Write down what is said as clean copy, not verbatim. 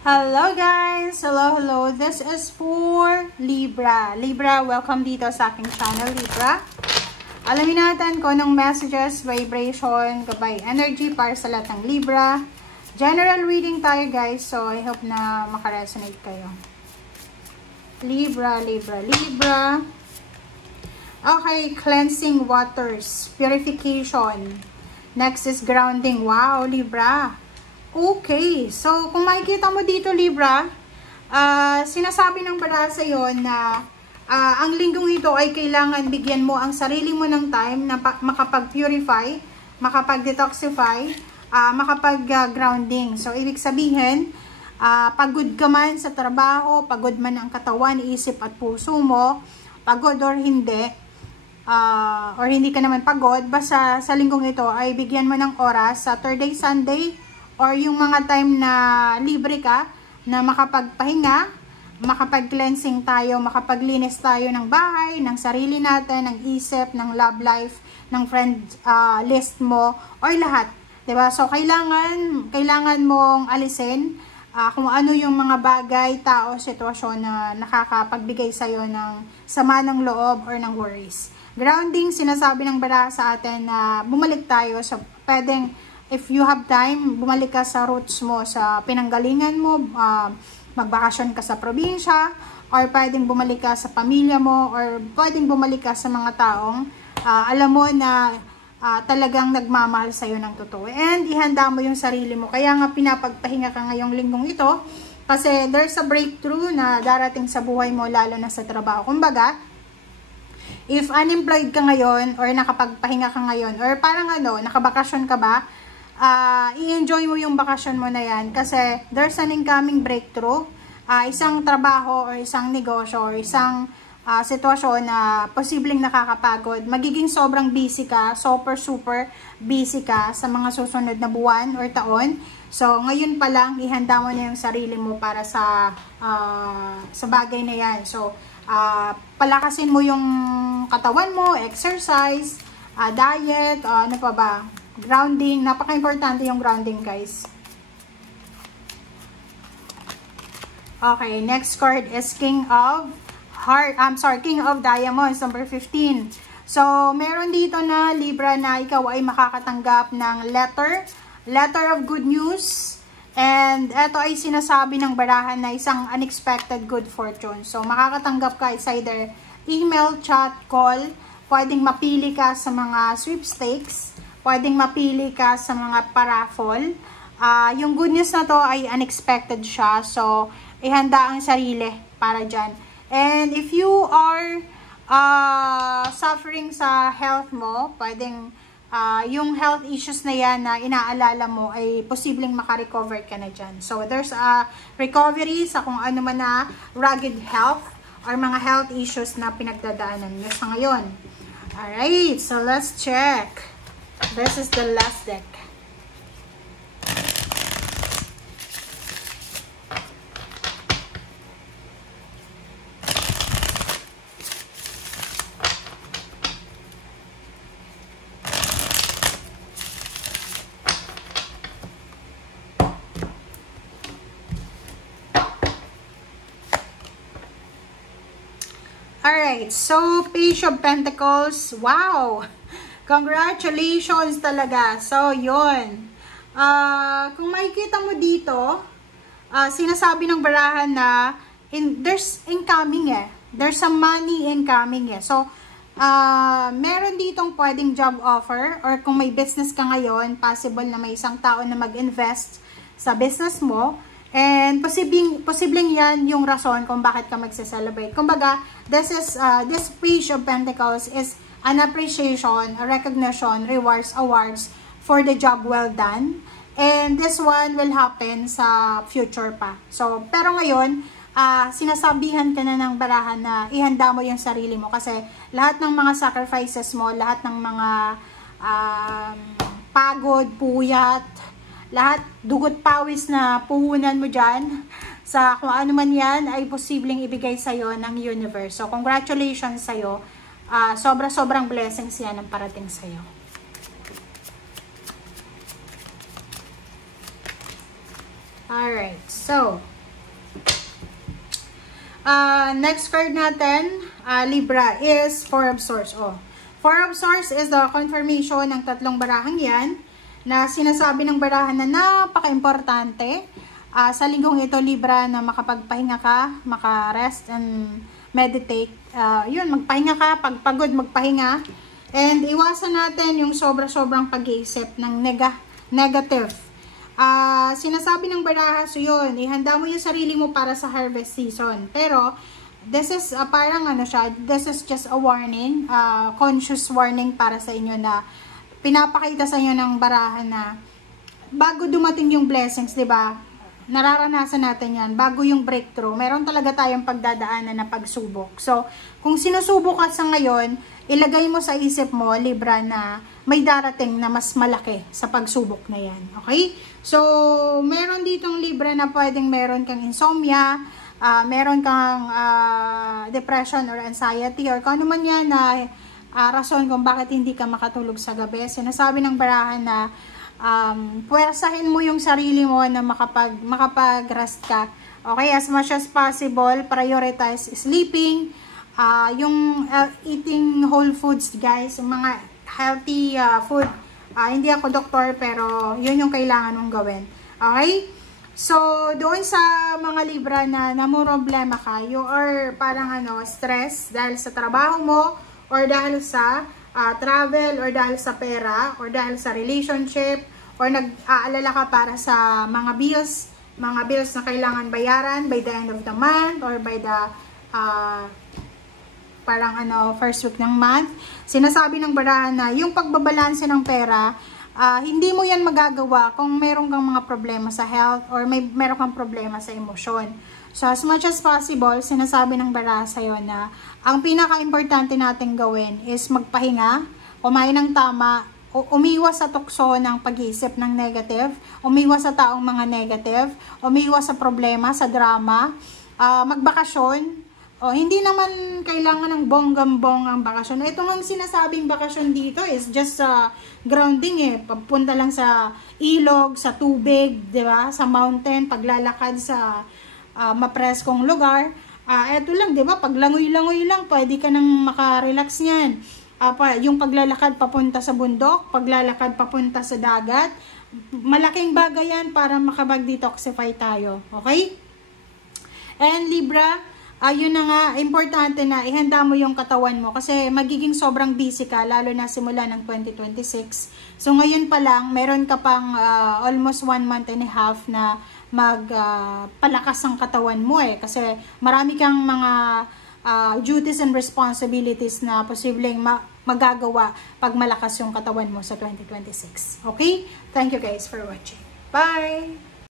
Hello guys! Hello! This is for Libra. Libra, welcome dito sa aking channel, Libra. Alamin natin kung anong messages, vibration, gabay, energy para sa lahat ng Libra. General reading tayo guys, so I hope na makaresonate kayo. Libra. Okay, cleansing waters, purification. Next is grounding. Wow, Libra. Okay, so kung makikita mo dito Libra, sinasabi ng bala sa iyo na ang linggong ito ay kailangan bigyan mo ang sarili mo ng time na makapag-purify, makapag-detoxify, makapag-grounding. So, ibig sabihin, pagod ka man sa trabaho, pagod man ang katawan, isip at puso mo, pagod or hindi ka naman pagod, basta sa linggong ito ay bigyan mo ng oras, Saturday, Sunday, or yung mga time na libre ka, na makapagpahinga, makapag-cleansing tayo, makapaglinis tayo ng bahay, ng sarili natin, ng isip, ng love life, ng friend list mo, or lahat. Diba? So, kailangan mong alisin kung ano yung mga bagay, tao, sitwasyon na nakakapagbigay sa'yo ng sama ng loob or ng worries. Grounding, sinasabi ng bala sa atin na bumalik tayo sa pwedeng, if you have time, bumalik ka sa roots mo, sa pinanggalingan mo, magbakasyon ka sa probinsya, or pwedeng bumalik ka sa pamilya mo, or pwedeng bumalik ka sa mga taong alam mo na talagang nagmamahal sa'yo ng totoo. And ihanda mo yung sarili mo. Kaya nga pinapagpahinga ka ngayong linggong ito, kasi there's a breakthrough na darating sa buhay mo, lalo na sa trabaho. Kumbaga, if unemployed ka ngayon, or nakapagpahinga ka ngayon, or parang nakabakasyon ka ba, i-enjoy mo yung bakasyon mo na yan kasi there's an incoming breakthrough, isang trabaho or isang negosyo or isang sitwasyon na posibleng nakakapagod. Magiging sobrang busy ka, super busy ka sa mga susunod na buwan or taon. So ngayon pa lang ihanda mo na yung sarili mo para sa bagay na yan. So palakasin mo yung katawan mo, exercise, diet, ano pa ba? Grounding, napaka-importante yung grounding guys. Okay, next card is King of Diamonds, number 15. So, meron dito na Libra na ikaw ay makakatanggap ng letter of good news. And ito ay sinasabi ng barahan na isang unexpected good fortune. So, makakatanggap ka, it's either email, chat, call, pwedeng mapili ka sa mga sweepstakes, pwedeng mapili ka sa mga paraffle. Yung good news na to ay unexpected siya. So, ihanda ang sarili para dyan. And if you are suffering sa health mo, pwedeng yung health issues na yan na inaalala mo ay posibleng makarecover ka na dyan. So, there's a recovery sa kung ano man na rugged health or mga health issues na pinagdadaanan nyo sa ngayon. Alright, so let's check. This is the last deck. Alright, so Page of Pentacles. Wow! Congratulations talaga. So, yun. Kung makikita mo dito, sinasabi ng barahan na there's incoming There's some money incoming So, meron ditong pwedeng job offer or kung may business ka ngayon, possible na may isang tao na mag-invest sa business mo. And posibleng yan yung rason kung bakit ka magse-celebrate. Kumbaga, this Page of Pentacles is an appreciation, a recognition, rewards, awards for the job well done. And this one will happen sa future pa. So, pero ngayon, sinasabihan ka na ng barahan na ihanda mo yung sarili mo kasi lahat ng mga sacrifices mo, lahat ng mga pagod, puyat, lahat dugot pawis na puhunan mo dyan sa kung ano man yan ay posibleng ibigay sa'yo ng universe. So, congratulations sa'yo. Sobrang blessings yan ang parating sa'yo. Alright, so next card natin, Libra, is Four of Swords. Four of Swords is the confirmation ng tatlong barahang yan na sinasabi ng barahan na napaka-importante sa linggong ito, Libra, na makapagpahinga ka, maka-rest and meditate. Yun, magpahinga ka, pagpagod, magpahinga. And iwasan natin yung sobra-sobrang pag-iisip ng negative. Sinasabi ng baraha, so yun, ihanda mo yung sarili mo para sa harvest season. Pero, this is parang ano siya, this is just a warning, conscious warning para sa inyo na pinapakita sa inyo ng baraha na bago dumating yung blessings, di ba? Nararanasan natin yan. Bago yung breakthrough, meron talaga tayong pagdadaanan na pagsubok. So, kung sinusubok ka sa ngayon, ilagay mo sa isip mo, Libra, na may darating na mas malaki sa pagsubok na yan. Okay? So, meron ditong Libra na pwedeng meron kang insomnia, meron kang depression or anxiety, or kung ano man yan na rason kung bakit hindi ka makatulog sa gabi. Sinasabi ng barahan na puwersahin mo yung sarili mo na makapag-rest ka. Okay, as much as possible, prioritize sleeping, yung eating whole foods, guys, yung mga healthy food. Hindi ako doktor, pero yun yung kailangan mong gawin. Okay? So, doon sa mga Libra na namumroblema ka, you are parang stress dahil sa trabaho mo, or dahil sa travel, or dahil sa pera, or dahil sa relationship, or nag-aalala ka para sa mga bills na kailangan bayaran by the end of the month, or by the first week ng month. Sinasabi ng barahan na yung pagbabalanse ng pera, hindi mo yan magagawa kung meron kang mga problema sa health, or meron kang problema sa emosyon. So, as much as possible, sinasabi ng baraha sa'yo na ang pinaka-importante natin gawin is magpahinga, kumain ng tama, umiwas sa tukso ng pag-iisip ng negative, umiwas sa taong mga negative, umiwas sa problema, sa drama, magbakasyon. Hindi naman kailangan ng bonggang-bonggang bakasyon. Ito ang sinasabing bakasyon dito is just grounding Papunta lang sa ilog, sa tubig, di ba? Sa mountain, paglalakad sa mapreskong lugar. Ito lang, di ba? Paglangoy-langoy lang, pwede ka nang makarelax niyan. Yung paglalakad papunta sa bundok, paglalakad papunta sa dagat, malaking bagay yan para makapag-detoxify tayo. Okay? And Libra, yun na nga, importante na ihanda mo yung katawan mo kasi magiging sobrang busy ka, lalo na simula ng 2026. So ngayon pa lang, meron ka pang almost 1 month and a half na magpalakas ang katawan mo kasi marami kang mga duties and responsibilities na posibleng magagawa pag malakas yung katawan mo sa 2026. Okay? Thank you guys for watching. Bye!